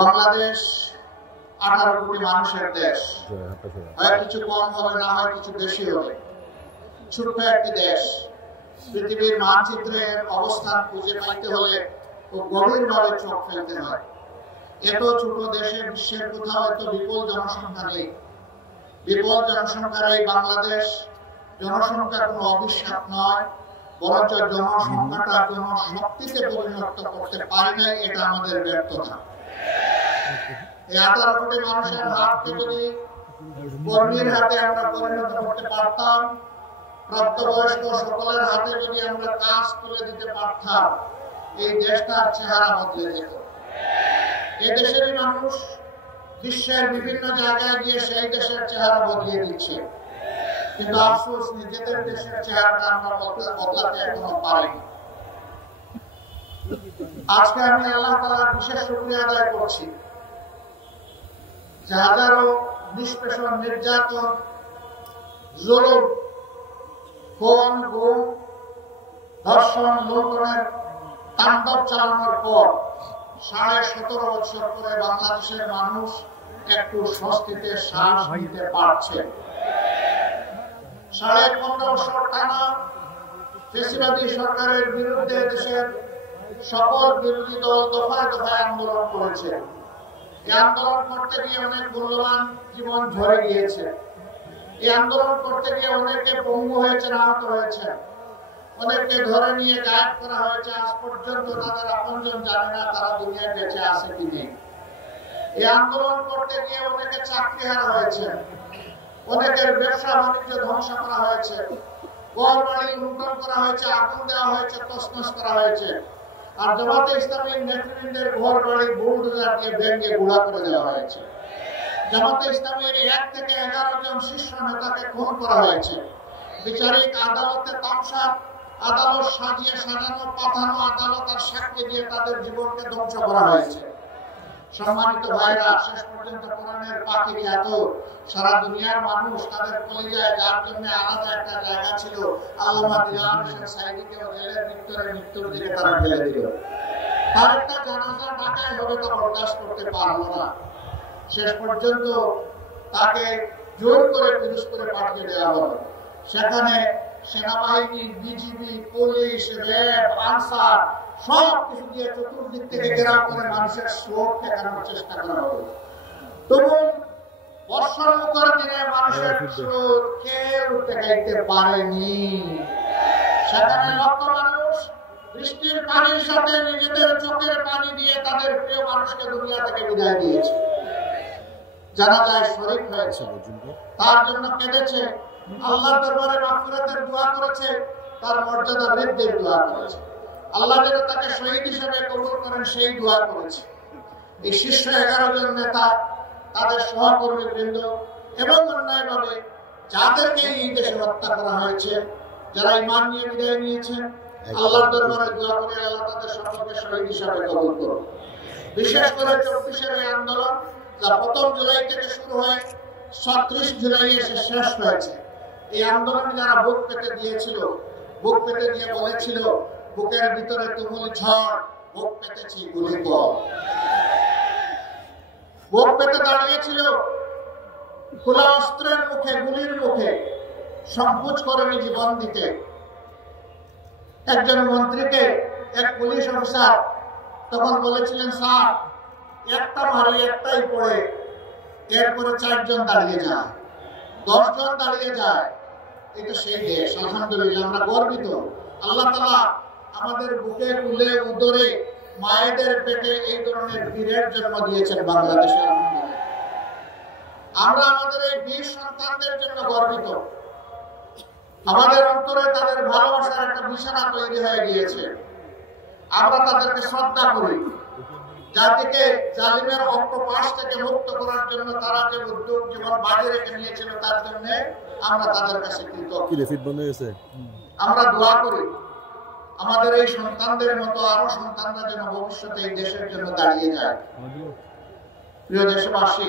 বাংলাদেশ 18 কোটি মানুষের দেশ, হয় কিছু কম হবে, না হয় কিছু বেশি হবে। ছোট্ট একটি দেশ, পৃথিবীর মানচিত্রের অবস্থান খুঁজে পাইতে হলে ও গভীরভাবে চোখ ফেলতে হয়। এত ছোট দেশে বিশ্বের কোথাও এত বিপুল জনসংখ্যা নেই। বিপুল জনসংখ্যার এই বাংলাদেশ জনসংখ্যা কোনো অভিশাপ নয়, বরঞ্চ জনসংখ্যাটা জনশক্তিতে পরিণত করতে পারি নাই, এটা আমাদের ব্যর্থতা। এই 18 কোটি মানুষের হাতকে যদি কর্মীর হাতে আমরা পরিণত করতে পারতাম, প্রাপ্তবয়স্ক সকলের হাতে যদি আমরা কাজ তুলে দিতে পারতাম, এই দেশটার চেহারা বদলে যেত। এই দেশেরই মানুষ বিশ্বের বিভিন্ন জায়গায় গিয়ে সেই দেশের চেহারা বদলিয়ে দিচ্ছে, কিন্তু আফসোস নিজেদের দেশের চেহারাটা আমরা বদলাতে এখনো পারিনি। আজকে আমি আল্লাহ তাআলার বিশেষ শুকরিয়া আদায় করছি যে হাজারো নিষ্পেষণ, নির্যাতন, জুলুম, খুন, গুম, ধর্ষণ, লুণ্ঠনের তাণ্ডব চালানোর পর 17.5 বছর পরে বাংলাদেশের মানুষ একটু স্বস্তিতে শ্বাস নিতে পারছে। 15.5 বছর টানা ফ্যাসিবাদী সরকারের বিরুদ্ধে দেশের সকল বিরোধী দল দফায় দফায় আন্দোলন করেছে। এই আন্দোলন করতে গিয়ে অনেক মূল্যবান জীবন ঝরে গিয়েছে। এই আন্দোলন করতে গিয়ে অনেকে পঙ্গু হয়েছে, আহত হয়েছে, অনেককে ধরে নিয়ে গায়েব করা হয়েছে। আজ পর্যন্ত তাদের আপনজন জানে না তারা দুনিয়ায় বেঁচে আছে কি নেই। এই আন্দোলন করতে গিয়ে অনেকে চাকরি হারা হয়েছে, অনেকের ব্যবসা বাণিজ্য ধ্বংস করা হয়েছে, ঘর বাড়ি লুণ্ঠন করা হয়েছে, আগুন দেওয়া হয়েছে, তছনছ করা হয়েছে। আর জামাতে ইসলামীর নেতৃবৃন্দের ঘর বাড়ি বুলডোজার দিয়ে ভেঙে গুঁড়া করে দেওয়া হয়েছে। জামাতে ইসলামীর 1 থেকে 11 জন শীর্ষ নেতাকে খুন করা হয়েছে। বিচারিক আদালতে তামসা, আদালত সাজিয়ে সাজানো পাঠানো আদালত আর সাক্ষী দিয়ে তাদের জীবনকে ধ্বংস করা হয়েছে। সম্মানিত ভাইরা, শেষ পর্যন্ত কোরআনের পাখি এত সারা দুনিয়ার মানুষ তাদের কলিজায় যার জন্য আলাদা একটা জায়গা ছিল, আল্লামা দিওয়ান হোসেন সাঈদীকে জেলের মৃত্যুর দিকে তারা ফেলে দিল। তার একটা জানাজা ঢাকায় হবে তো বরদাস্ত করতে পারলো না। শেষ পর্যন্ত তাকে জোর করে পিরোজপুরে পাঠিয়ে দেওয়া হলো। সেখানে সেনাবাহিনী, বিজিবি, পুলিশ, র্যাব, আনসার সব কিছু দিয়ে চতুর্দিক থেকে ঘেরাও করে মানুষের শোক ঠেকানোর চেষ্টা করা হলো। তবু বর্ষার মুখর দিনে মানুষের স্রোত কেউ ঠেকাইতে পারেনি। সেখানে লক্ষ মানুষ বৃষ্টির পানির সাথে নিজেদের চোখের পানি দিয়ে তাদের প্রিয় মানুষকে দুনিয়া থেকে বিদায় দিয়েছে। জানাজায় শরীক হয়েছে, তার জন্য কেঁদেছে, আল্লাহর দরবারে মাগফিরাতের দোয়া করেছে, তার মর্যাদা বৃদ্ধির দোয়া করেছে। আল্লাহ যেন তাকে শহীদ হিসেবে কবুল করেন সেই দোয়া করেছে। এই শীর্ষ 11 জন নেতা, তাদের সহকর্মী বৃন্দ এবং অন্যায়ভাবে যাদেরকে এই দেশে হত্যা করা হয়েছে, যারা ঈমান নিয়ে বিদায় নিয়েছেন, আল্লাহর দরবারে দোয়া করে আল্লাহ তাদের সকলকে শহীদ হিসেবে কবুল করুন। বিশেষ করে 24-এর এই আন্দোলন যা 1 জুলাই থেকে শুরু হয়ে 36 জুলাই এসে শেষ হয়েছে, এই আন্দোলনে যারা বুক পেতে দিয়েছিল, বুক পেতে দিয়ে বলেছিল বুকের ভিতরে তুমুল ঝড়, বুক পেতেছি গুলি কর, বুক পেতে দাঁড়িয়েছিল খোলা অস্ত্রের মুখে, গুলির মুখে, সংকোচ করেনি জীবন দিতে। একজন মন্ত্রীকে এক পুলিশ অফিসার তখন বলেছিলেন, স্যার একটা মারি একটাই পড়ে, এরপরে 4 জন দাঁড়িয়ে যায়, 10 জন দাঁড়িয়ে যায়। এটা সেই দেশ। আলহামদুলিল্লাহ, আমরা গর্বিত। আল্লাহ তাআলা আমাদের বুকে, কুলে, উদরে, মায়েদের পেটে এই ধরনের বীরের জন্ম দিয়েছেন বাংলাদেশে। আমরা আমাদের এই বীর সন্তানদের জন্য গর্বিত। আমাদের অন্তরে তাদের ভালোবাসার একটা বিছানা তৈরি হয়ে গিয়েছে। আমরা তাদেরকে শ্রদ্ধা করি। জাতিকে জালিমের অক্টোপাস থেকে মুক্ত করার জন্য তারা যে উদ্যোগ জীবন বাজি রেখে নিয়েছিল, তার জন্য আমরা তাদের কাছে কৃতজ্ঞ। আমরা দোয়া করি আমাদের এই সন্তানদের মতো আরো সন্তানরা যেন ভবিষ্যতে এই দেশের জন্য দাঁড়িয়ে যায়। প্রিয় দেশবাসী,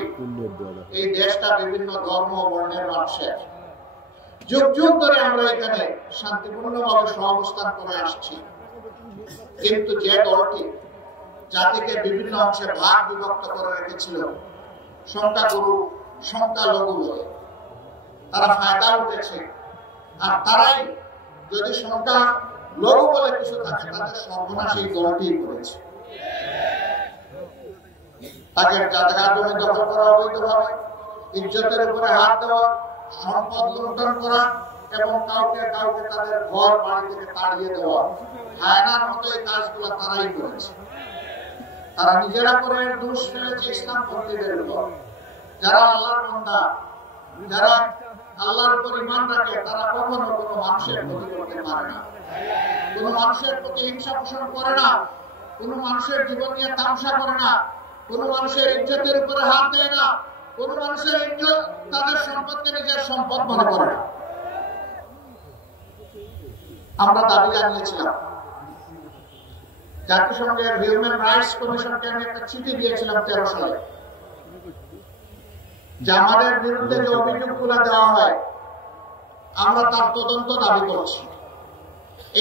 এই দেশটা বিভিন্ন ধর্ম ও বর্ণের মানুষের। যুগ যুগ ধরে আমরা এখানে শান্তিপূর্ণভাবে সহাবস্থান করে আসছি, কিন্তু যে দলটি জাতিকে বিভিন্ন অংশে ভাগ বিভক্ত করে রেখেছিল সংখ্যাগুরু সংখ্যালঘু বলে। তারা ফায়দা উঠেছে, আর তারাই যদি সংখ্যা লঘু বলে কিছু থাকে তাদের সর্বনাশ এই দলটি করেছে। তাকে জায়গা জমি দখল করা অবৈধভাবে, ইজ্জতের উপরে হাত দেওয়া, সম্পদ লুণ্ঠন করা এবং কাউকে কাউকে তাদের ঘর বাড়ি থেকে তাড়িয়ে দেওয়া, হায়নার মতো এই কাজগুলো তারাই করেছে। তারা নিজেরা করে দোষ ফেলেছে ইসলামপন্থীদের উপর। যারা আল্লাহর বান্দা, যারা আল্লাহর উপর ঈমান রাখে, তারা কখনো কোনো মানুষের ক্ষতি করতে পারে না, কোনো মানুষের প্রতি হিংসা পোষণ করে না, কোনো মানুষের জীবন নিয়ে তামসা করে না, কোনো মানুষের ইজ্জতের উপরে হাত দেয় না, কোনো মানুষের ইজ্জত তাদের সম্পদকে নিজের সম্পদ মনে করে না। আমরা দাবি জানিয়েছিলাম, জাতিসংঘের হিউম্যান রাইটস কমিশনকে আমি একটা চিঠি দিয়েছিলাম 13 সালে, যে আমাদের বিরুদ্ধে যে অভিযোগগুলো দেওয়া হয় আমরা তার তদন্ত দাবি করছি।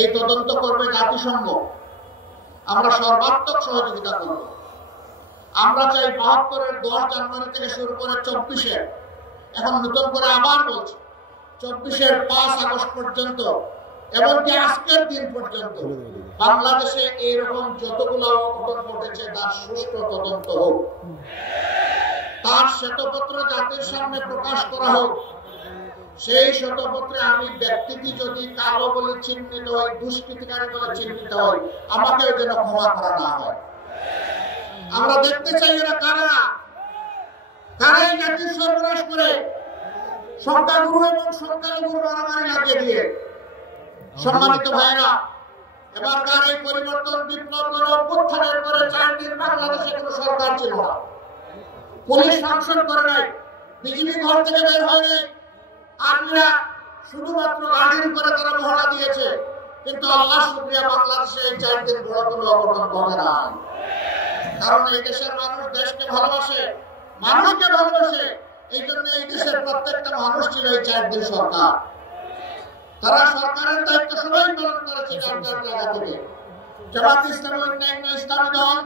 এই তদন্ত করবে জাতিসংঘ, আমরা সর্বাত্মক সহযোগিতা করব। আমরা চাই 72-এর 10 জানুয়ারি থেকে শুরু করে 24-এর, এখন নতুন করে আবার বলছি, 24-এর 5 আগস্ট পর্যন্ত, এমনকি আজকের দিন পর্যন্ত বাংলাদেশে এইরকম যতগুলো অঘটন ঘটেছে তার সুষ্ঠু তদন্ত হোক, তার শ্বেতপত্র জাতির সামনে প্রকাশ করা হোক। সেই শ্বেতপত্রে আমি ব্যক্তিটি যদি কালো বলে চিহ্নিত হয়, দুষ্কৃতিকারী বলে চিহ্নিত হয়, আমাকেও যেন ক্ষমা করা না হয়। আমরা দেখতে চাই এরা কারা, কারাই জাতির সর্বনাশ করে সংখ্যাগুরু এবং সংখ্যালঘুর মারামারি লাগিয়ে দিয়ে। সম্মানিত ভাইরা, এবারকার এই পরিবর্তন বিপ্লব অভ্যুত্থানের পরে 4 দিন বাংলাদেশে কোনো সরকার ছিল না, পুলিশ ফাংশন করে নাই, বিজিবি ঘর থেকে বের হয়নি, আর্মিরা শুধুমাত্র গাড়ির উপরে তারা মহড়া দিয়েছে। কিন্তু আল্লাহ শুকরিয়া, বাংলাদেশে এই 4 দিন বড় কোনো অঘটন ঘটে না। কারণ এই দেশের মানুষ দেশকে ভালোবাসে, মানুষকে ভালোবাসে, এই জন্য এই দেশের প্রত্যেকটা মানুষ ছিল এই 4 দিন সরকার। তারা সরকারের দায়িত্ব সবাই পালন করেছে যার যার জায়গা থেকে। জামাত ইসলামী, অন্যান্য ইসলামী দল,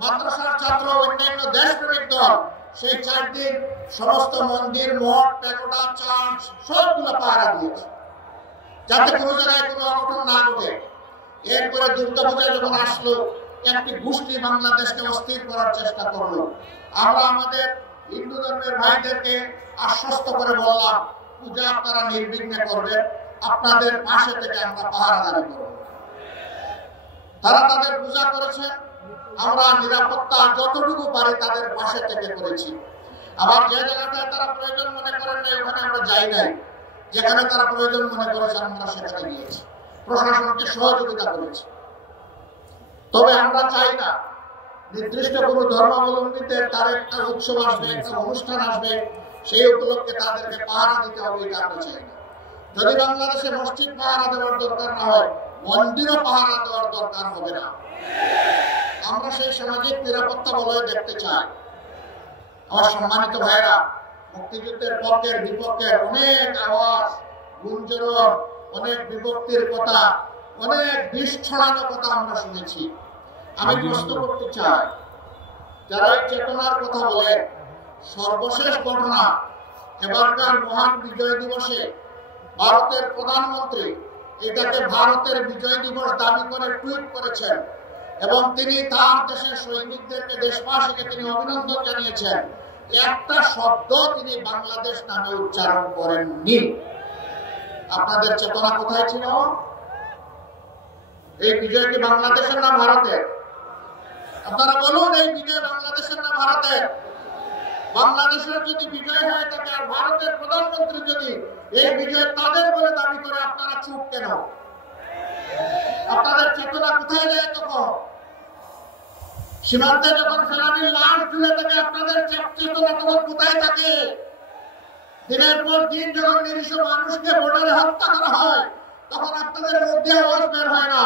মাদ্রাসার ছাত্র, অন্যান্য দেশপ্রেমিক দল সেই 4 দিন সমস্ত মন্দির, মঠ, প্যাগোডা, চার্চ সবগুলো পাহারা দিয়েছে, যাতে কোনো জায়গায় কোনো অঘটন না ঘটে। এরপরে দুর্গাপূজা যখন আসলো, একটি গোষ্ঠী বাংলাদেশকে অস্থির করার চেষ্টা করলো। আমরা আমাদের হিন্দু ধর্মের ভাইদেরকে আশ্বস্ত করে বললাম, পূজা আপনারা নির্বিঘ্নে করবেন, আপনাদের পাশে থেকে আমরা পাহারাদারি করব। তারা তাদের পূজা করেছে, আমরা নিরাপত্তা যতটুকু পারি তাদের পাশে থেকে করেছি। আবার যে জায়গাটায় তারা প্রয়োজন মনে করেন নাই ওখানে আমরা যাই নাই, যেখানে তারা প্রয়োজন মনে করেছেন আমরা সেখানে গিয়েছি, প্রশাসনকে সহযোগিতা করেছি। তবে আমরা চাই না নির্দিষ্ট কোনো ধর্মাবলম্বীদের তার একটা উৎসব আসবে, একটা অনুষ্ঠান আসবে, সেই উপলক্ষে তাদেরকে পাহারা দিতে হবে, এটা আমরা চাই না। যদি বাংলাদেশে মসজিদ পাহারা দেওয়ার দরকার না হয়, মন্দিরও পাহারা দেওয়ার দরকার হবে না। আমরা সেই সামাজিক নিরাপত্তা বলয় দেখতে চাই। আমার সম্মানিত ভাইরা, মুক্তিযুদ্ধের পক্ষের বিপক্ষের অনেক আওয়াজ, গুঞ্জন, অনেক বিভক্তির কথা, অনেক বিষ ছড়ানো কথা আমরা শুনেছি। আমি প্রশ্ন করতে চাই, যারা এই চেতনার কথা বলে, সর্বশেষ ঘটনা এবারকার মহান বিজয় দিবসে ভারতের প্রধানমন্ত্রী এটাকে ভারতের বিজয় দিবস দাবি করে টুইট করেছেন এবং তিনি তার দেশের সৈনিকদেরকে, দেশবাসীকে তিনি অভিনন্দন জানিয়েছেন। একটা শব্দ তিনি বাংলাদেশ নামে উচ্চারণ করেননি। আপনাদের চেতনা কোথায় ছিল? এই বিজয় কি বাংলাদেশের না ভারতের? আপনারা বলুন, এই বিজয় বাংলাদেশের না ভারতের? বাংলাদেশের যদি বিজয় হয়ে থাকে আর ভারতের প্রধানমন্ত্রী যদি এই বিজয় তাদের বলে দাবি করে, আপনারা চুপ কেন? আপনাদের চেতনা কোথায় যায় তখন? সীমান্তে যখন ফেলানির লাশ ঝুলে থাকে, আপনাদের চেতনা তখন কোথায় থাকে? দিনের পর দিন যখন নিরীহ মানুষকে বর্ডারে হত্যা করা হয়, তখন আপনাদের মধ্যে আওয়াজ বের হয় না।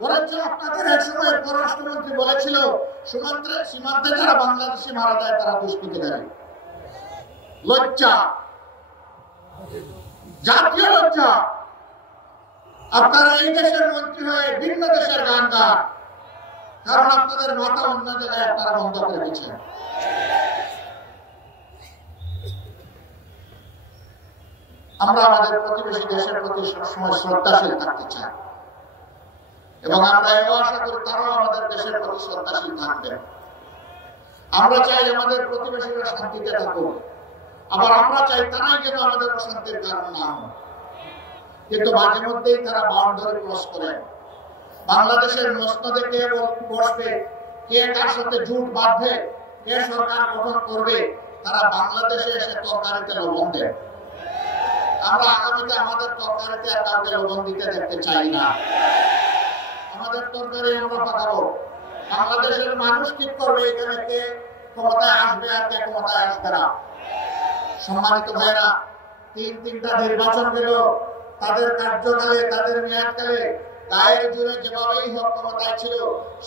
বরঞ্চ আপনাদের এক সময় পররাষ্ট্রমন্ত্রী বলেছিল, সীমান্তে যারা বাংলাদেশি মারা যায় তারা দুষ্কৃতিকারী। লজ্জা, জাতীয় লজ্জা। আপনারা এই দেশের মন্ত্রী হয়ে ভিন্ন দেশের গান গান, কারণ আপনাদের মাথা অন্য জায়গায় আপনারা বন্ধ করে দিচ্ছেন। আমরা আমাদের প্রতিবেশী দেশের প্রতি সবসময় শ্রদ্ধাশীল থাকতে চাই এবং আমরা এও আশা করি তারাও আমাদের দেশের প্রতি শ্রদ্ধাশীল থাকবে। আমরা চাই আমাদের প্রতিবেশীরা শান্তিতে থাকুক, আবার আমরা চাই তারাই যেন আমাদের অশান্তির কারণ না হয়। কিন্তু মাঝে মধ্যেই তারা বাউন্ডারি ক্রস করে। বাংলাদেশের মসনদে কে বসবে, কে কার সাথে জোট বাঁধবে, কে সরকার গঠন করবে, তারা বাংলাদেশে এসে তরকারিতে লবণ দেয়। আমরা আগামীতে আমাদের তরকারিতে আর কাউকে লবণ দিতে দেখতে চাই না। আমাদের তরকারি আমরা পাকাবো। বাংলাদেশের মানুষ ঠিক করবে এখানে কে ক্ষমতায় আসবে আর কে ক্ষমতায় আসবে না। সম্মানিত ভাইরা, তিনটা নির্বাচন গেল, তাদের কার্যকালে, তাদের মেয়াদকালে গায়ের জোরে যেভাবেই হোক ক্ষমতায় ছিল,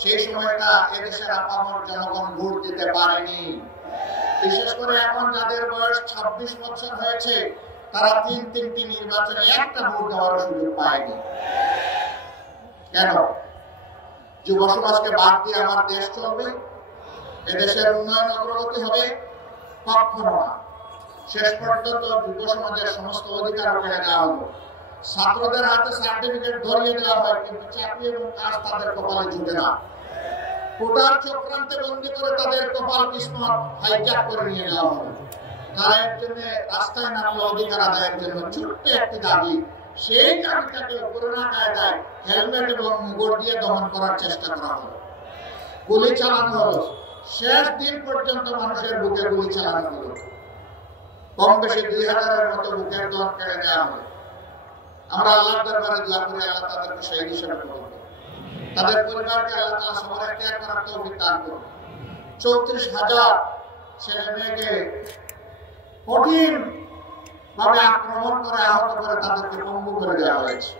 সেই সময়টা এদেশের আপামর জনগণ ভোট দিতে পারেনি। বিশেষ করে এখন যাদের বয়স 26 বছর হয়েছে, তারা তিনটি নির্বাচনে একটা ভোট দেওয়ার সুযোগ পায়নি। কেন? যুব সমাজকে বাদ দিয়ে আমার দেশ চলবে, এদেশের উন্নয়ন অগ্রগতি হবে? কখনো না। শেষ পর্যন্ত যুব সমাজের সমস্ত অধিকার কেড়ে নেওয়া হলো। ছাত্রদের হাতে সার্টিফিকেট ধরিয়ে দেওয়া হয়, কিন্তু চাকরি এবং কাজ তাদের কপালে জুটে না। কোটার চক্রান্তে বন্দী করে তাদের কপাল কিসমত হাইজ্যাক করে নিয়ে নেওয়া হলো। তারা এর জন্য রাস্তায় নামলে অধিকার আদায়ের জন্য ছোট্ট একটি দাবি, সেই দাবিটাকে করোনা কায়দায় হেলমেট এবং মুগর দিয়ে দমন করার চেষ্টা করা হলো। গুলি চালানো হলো, শেষ দিন পর্যন্ত মানুষের বুকে গুলি চালানো হলো। কম বেশি 2000-এর মতো বুকের দম কেড়ে নেওয়া হলো। আমরা আল্লাহর দরবারে দোয়া করি আল্লাহ তাদেরকে শহীদ হিসেবে কবুল করুন, তাদের পরিবারকে আল্লাহ তাআলা সবার ত্যাগ করার তৌফিক দান করুন। 34,000 ছেলে মেয়েকে কঠিন ভাবে আক্রমণ করে আহত করে তাদেরকে পঙ্গু করে দেওয়া হয়েছে।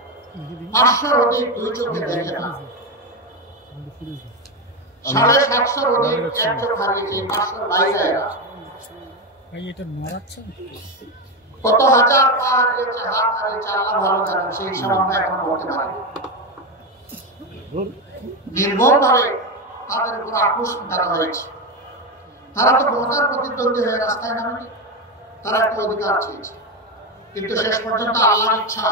500 অধিক দুই চোখে দেখে না, 750 অধিক এক চোখ হারিয়েছে। 500 বাইরে কত হাজার পা হারিয়েছে, হাত হারিয়েছে, আল্লাহ ভালো জানেন। সেই সব আমরা এখন বলতে পারি। নির্মম ভাবে তাদের উপর আক্রমণ করা হয়েছে। তারা তো ক্ষমতার প্রতিদ্বন্দ্বী হয়ে রাস্তায় নামেনি, তারা একটা অধিকার চেয়েছে, কিন্তু শেষ পর্যন্ত আল্লাহর ইচ্ছা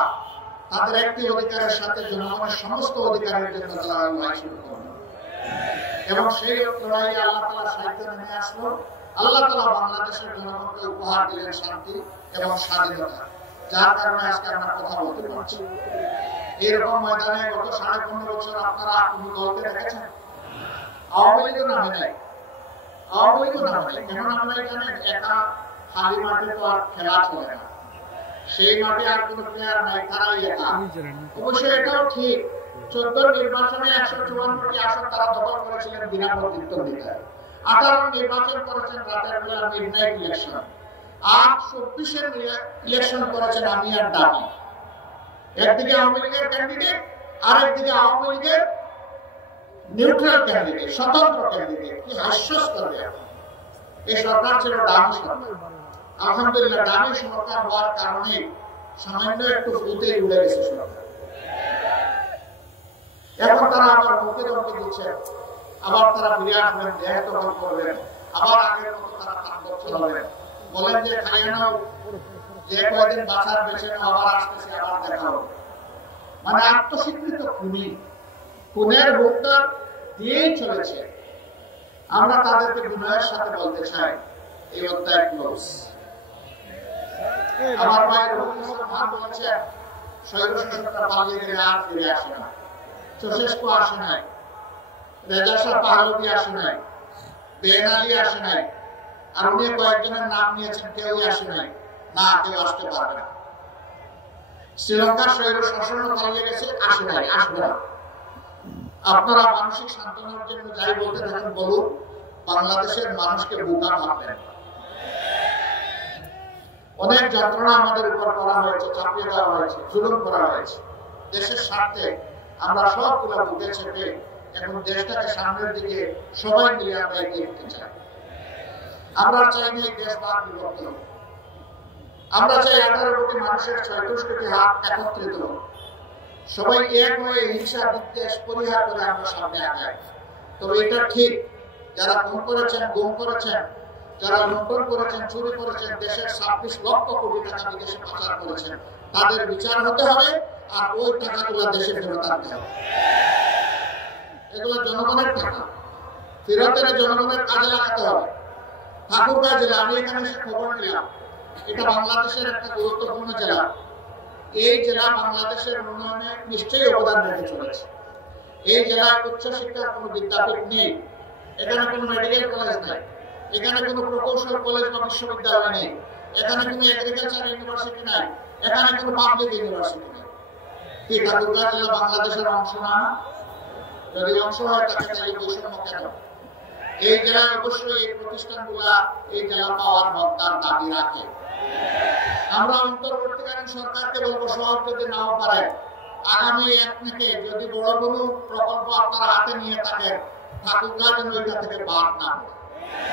তাদের একটি অধিকারের সাথে জনগণের সমস্ত অধিকারের জন্য তারা লড়াই শুরু করবে এবং সেই লড়াইয়ে আল্লাহ তাআলা সাহিত্য নেমে আসলো। আল্লাহ তাআলা বাংলাদেশের জনগণকে উপহার দিলেন শান্তি এবং স্বাধীনতা, যার কারণে আজকে আমরা কথা বলতে পারছি। এরকম ময়দানে গত 15.5 বছর আপনারা কোনো দলকে দেখেছেন? আওয়ামী লীগের নামে নাই, আওয়ামী লীগের নামে নাই। কেন আমরা এখানে একা খালি মাঠে তো আর খেলা চলে না, সেই মাঠে আর কোনো প্লেয়ার নাই, তারাই একা। অবশ্যই এটাও ঠিক, 14 নির্বাচনে 154টি আসন তারা দখল করেছিলেন বিনা প্রতিদ্বন্দ্বিতায়। 18 নির্বাচন করেছেন রাতের বেলা মিডনাইট ইলেকশন, আর 24-এর ইলেকশন করেছেন আমি আর দাবি। একদিকে আওয়ামী লীগের ক্যান্ডিডেট, আর একদিকে আওয়ামী লীগের নিউট্রাল ক্যান্ডিডেট, স্বতন্ত্র ক্যান্ডিডেট। কি হাস্যস্কর! এই সরকার ছিল দামি সরকার। আলহামদুলিল্লাহ, দামি সরকার হওয়ার কারণে সামান্য একটু ফুটে উড়ে গেছে সরকার। এখন তারা আবার মুখে ধমকি দিচ্ছেন, আবার তারা ফিরে আসবেন, দেহ দখল করবেন, আবার আগের মতো তারা তাণ্ডব চালাবেন। বলেন যে খাইয়ে নাও, যে কয়দিন বাঁচার বেছে নাও, আবার আসতেছে, আবার দেখা হবে। মানে আত্মস্বীকৃত খুনি, খুনের ভোক্তার দিয়েই চলেছে। আমরা তাদেরকে বিনয়ের সাথে বলতে চাই, এই অধ্যায় ক্লোজ। আমার ভাই রহিম ইসলাম বলেছেন, স্বৈরশাসকরা পালিয়ে গেলে আর ফিরে আসে না। চৌশেস্কু আসে নাই, রেজা শাহ পাহলভি আসে নাই, বেন আলী আসে নাই, আর উনি কয়েকজনের নাম নিয়েছেন, কেউই আসে নাই। না, কেউ আসতে পারবে না। শ্রীলঙ্কার স্বৈর শাসন পালিয়ে গেছে, আসে নাই, আসবে না। আপনারা মানসিক সান্ত্বনার জন্য যাই বলতে থাকেন বলুন, বাংলাদেশের মানুষকে বোকা ভাববেন। অনেক যন্ত্রণা আমাদের উপর করা হয়েছে, চাপিয়ে দেওয়া হয়েছে, জুলুম করা হয়েছে। দেশের স্বার্থে আমরা সবগুলো বুকে চেপে এখন দেশটাকে সামনের দিকে সবাই মিলে আমরা এগিয়ে নিতে চাই। আমরা চাই না এই দেশ বাদ বিভক্ত হোক। আমরা চাই 18 কোটি মানুষের 36 কোটি হাত একত্রিত হোক। সবাই এক হয়ে হিংসা বিদ্বেষ পরিহার করে আমরা সামনে আগাই। তবে এটা ঠিক, যারা খুন করেছেন, গুম করেছেন, যারা লুণ্ঠন করেছেন, চুরি করেছেন, দেশের 26 লক্ষ কোটি টাকা বিদেশে পাচার করেছেন, তাদের বিচার হতে হবে, আর ওই টাকাগুলো দেশে ফেরত আনতে হবে। এগুলো জনগণের টাকা, ফেরতের জনগণের কাজে লাগাতে হবে। ঠাকুরগাঁও জেলা, আমি এখানে এসে খবর নিলাম, এটা বাংলাদেশের একটা গুরুত্বপূর্ণ জেলা। এই জেলা বাংলাদেশের উন্নয়নে নিশ্চয়ই অবদান রেখে চলেছে। এই জেলায় উচ্চশিক্ষার কোনো বিদ্যাপীঠ নেই, এখানে কোনো মেডিকেল কলেজ নেই, এখানে কোনো প্রকৌশল কলেজ বা বিশ্ববিদ্যালয় নেই, এখানে কোনো এগ্রিকালচার ইউনিভার্সিটি নাই, এখানে কোনো পাবলিক ইউনিভার্সিটি নেই। কি ঠাকুরগাঁও জেলা বাংলাদেশের অংশ না? যদি অংশ হয় তাকে তাহলে বৈষম্য কেন? এই জেলায় অবশ্যই এই প্রতিষ্ঠানগুলা এই জেলা পাওয়ার হকদার দাবি রাখে। আমরা অন্তর্বর্তীকালীন সরকারকে বলবো, সহজ যদি নাও পারে, আগামী 1 থেকে যদি বড় কোনো প্রকল্প আপনারা হাতে নিয়ে থাকেন, ঠাকুরগাঁও যেন ওইটা থেকে বাদ না হয়।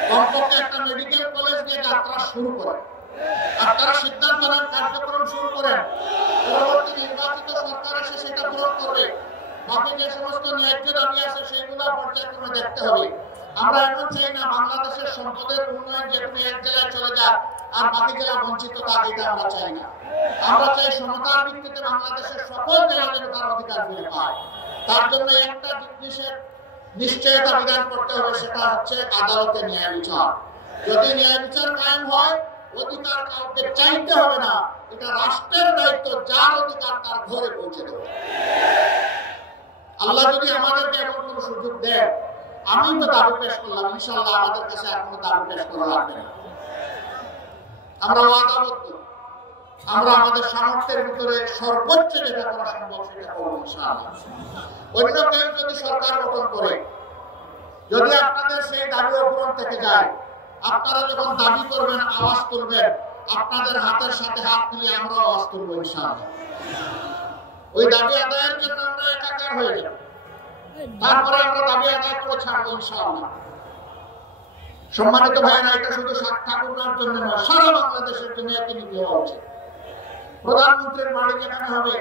কমপক্ষে একটা মেডিকেল কলেজ দিয়ে যাত্রা শুরু করেন, আপনারা সিদ্ধান্ত নেন, কার্যক্রম শুরু করেন। পরবর্তী নির্বাচিত সরকার এসে সেটা পূরণ করবে। বাকি যে সমস্ত ন্যায্য দাবি আছে সেগুলো পর্যায়ক্রমে দেখতে হবে। আমরা এমন চাই না বাংলাদেশের সম্পদের উন্নয়ন যে কোনো এক জেলায় চলে যাক আর বাকি জেলা বঞ্চিত থাক, এটা আমরা চাই না। আমরা চাই সমতার ভিত্তিতে বাংলাদেশের সকল জেলা যেন তার অধিকার ফিরে পায়। তার জন্য একটা জিনিসের নিশ্চয়তা বিধান করতে হবে, সেটা হচ্ছে আদালতে ন্যায় বিচার। যদি ন্যায় বিচার কায়েম হয়, অধিকার কাউকে চাইতে হবে না, এটা রাষ্ট্রের দায়িত্ব, যার অধিকার তার ঘরে পৌঁছে দেবে। আল্লাহ যদি আমাদেরকে এমন কোন সুযোগ দেয়, আমি তো দাবি পেশ করলাম, ইনশাআল্লাহ আমাদের কাছে আর কোনো দাবি পেশ করা লাগবে না। আমরা ওয়াদাবদ্ধ, আমরা আমাদের সামর্থ্যের ভিতরে সর্বোচ্চ যেটা করা সম্ভব সেটা করবো ইনশাআল্লাহ। অন্য কেউ যদি সরকার গঠন করে, যদি আপনাদের সেই দাবি অপূরণ থেকে যায়, আপনারা যখন দাবি করবেন, আওয়াজ তুলবেন, আপনাদের হাতের সাথে হাত মিলিয়ে আমরা আওয়াজ তুলবো ইনশাআল্লাহ। ওই দাবি আদায়ের জন্য আমরা একাকার হয়ে যাব, তারপরে আমরা দাবি আদায় করে ছাড়বো ইনশাআল্লাহ। সম্মানিত ভাইয়েরা, এটা শুধু ঠাকুরগাঁওর জন্য নয়, সারা বাংলাদেশের জন্য একই নীতি হওয়া উচিত। প্রধানমন্ত্রীর বাড়ি যেখানে হবে,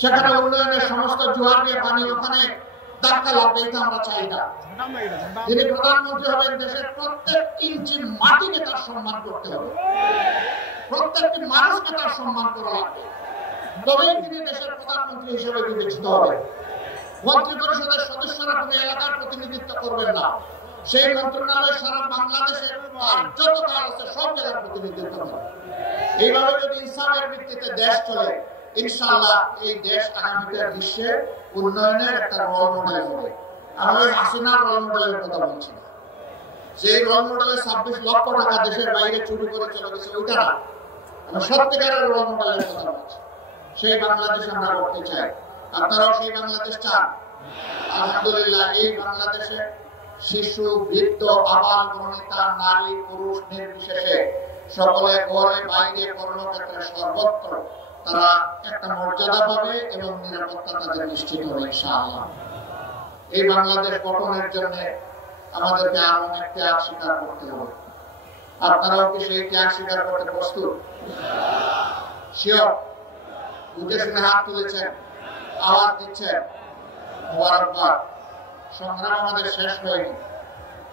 সেখানে উন্নয়নের সমস্ত জোয়ার দিয়ে পানি ওখানে ধাক্কা লাগবে, এটা আমরা চাই না। যিনি প্রধানমন্ত্রী হবেন, দেশের প্রত্যেক ইঞ্চি মাটিকে তার সম্মান করতে হবে, প্রত্যেকটি মানুষকে তার সম্মান করা লাগবে, তবেই তিনি দেশের প্রধানমন্ত্রী হিসেবে বিবেচিত হবেন। মন্ত্রী পরিষদের সদস্যরা কোনো এলাকার প্রতিনিধিত্ব করবেন না, সেই মন্ত্রণালয় সারা বাংলাদেশের যত কাজ আছে সব জায়গার প্রতিনিধিত্ব করবে। এইভাবে যদি ইনসাফের ভিত্তিতে দেশ চলে, ইনশাআল্লাহ এই দেশ আগামীতে বিশ্বে উন্নয়নের একটা রোল মডেল হবে। আমি হাসিনার রোল মডেলের কথা বলছি না, সেই রোল মডেলে 26 লক্ষ টাকা দেশের বাইরে চুরি করে চলে গেছে, ওইটা না, আমি সত্যিকারের রোল মডেলের কথা বলছি। সেই বাংলাদেশ আমরা করতে চাই, আপনারাও সেই বাংলাদেশ চান। আলহামদুলিল্লাহ, এই বাংলাদেশে শিশু, বৃদ্ধ, আবাল, বনিতা, নারী, পুরুষ নির্বিশেষে সকলে ঘরে বাইরে কর্মক্ষেত্রে সর্বত্র তারা একটা মর্যাদা পাবে এবং নিরাপত্তা তাদের নিশ্চিত হবে ইনশাআল্লাহ। এই বাংলাদেশ গঠনের জন্য আমাদেরকে আরো অনেক ত্যাগ স্বীকার করতে হবে। আপনারাও কি সেই ত্যাগ স্বীকার করতে প্রস্তুত? শিওর? বুঝে শুনে হাত তুলেছেন, আওয়াজ দিচ্ছেন, মুবারকবাদ। সংগ্রাম আমাদের শেষ হয়নি,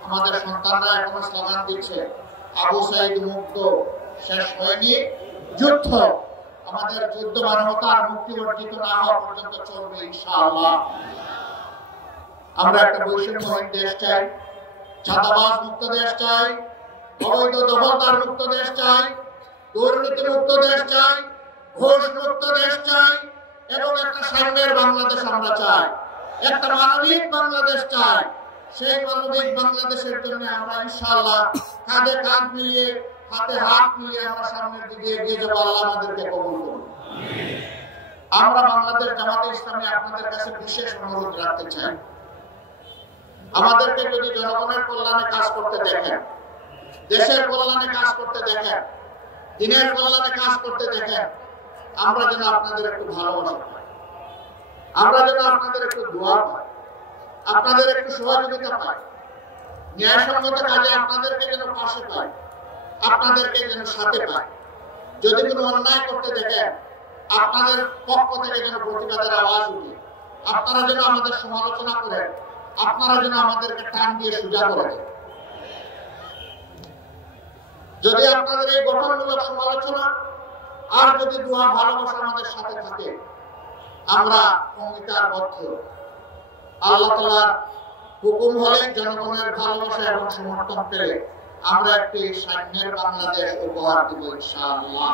আমাদের সন্তানরা এখনো স্লোগান দিচ্ছে, আবু সাইদ মুক্ত, শেষ হয়নি যুদ্ধ। আমাদের যুদ্ধ মানবতার মুক্তি অর্জিত না হওয়া পর্যন্ত চলবে ইনশাআল্লাহ। আমরা একটা বৈষম্যহীন দেশ চাই, ছাত্রাবাস মুক্ত দেশ চাই, অবৈধ দখলদার মুক্ত দেশ চাই, দুর্নীতি মুক্ত দেশ চাই, ঘুষ মুক্ত দেশ চাই, এবং একটা সাম্যের বাংলাদেশ আমরা চাই, একটা মানবিক বাংলাদেশ চাই। সেই মানবিক বাংলাদেশের জন্য আমরা ইনশাআল্লাহ কাঁধে কাঁধ মিলিয়ে, হাতে হাত মিলিয়ে আমরা সামনের দিকে এগিয়ে যাবো। আল্লাহ আমাদেরকে কবুল করুন। আমরা বাংলাদেশ জামাতে ইসলামী আপনাদের কাছে বিশেষ অনুরোধ রাখতে চাই, আমাদেরকে যদি জনগণের কল্যাণে কাজ করতে দেখেন, দেশের কল্যাণে কাজ করতে দেখেন, দিনের কল্যাণে কাজ করতে দেখেন, আমরা যেন আপনাদের একটু ভালোবাসা পাই, আমরা যেন আপনাদের একটু দোয়া পাই, আপনাদের একটু সহযোগিতা পাই, ন্যায়সঙ্গত কাজে আপনাদেরকে যেন পাশে পাই, আপনাদেরকে যেন সাথে পাই। যদি কোনো অন্যায় করতে দেখেন, আপনাদের পক্ষ থেকে যেন প্রতিবাদের আওয়াজ উঠে, আপনারা যেন আমাদের সমালোচনা করেন, আপনারা যেন আমাদেরকে টান দিয়ে সোজা করে দেন। যদি আপনাদের এই গঠনমূলক সমালোচনা আর যদি দোয়া ভালোবাসা আমাদের সাথে থাকে, আমরা অঙ্গীকারবদ্ধ আল্লাহ তাআলার হুকুম হলে জনগণের ভালোবাসা এবং সমর্থন পেলে আমরা একটি সাম্যের বাংলাদেশ উপহার দেব ইনশাআল্লাহ।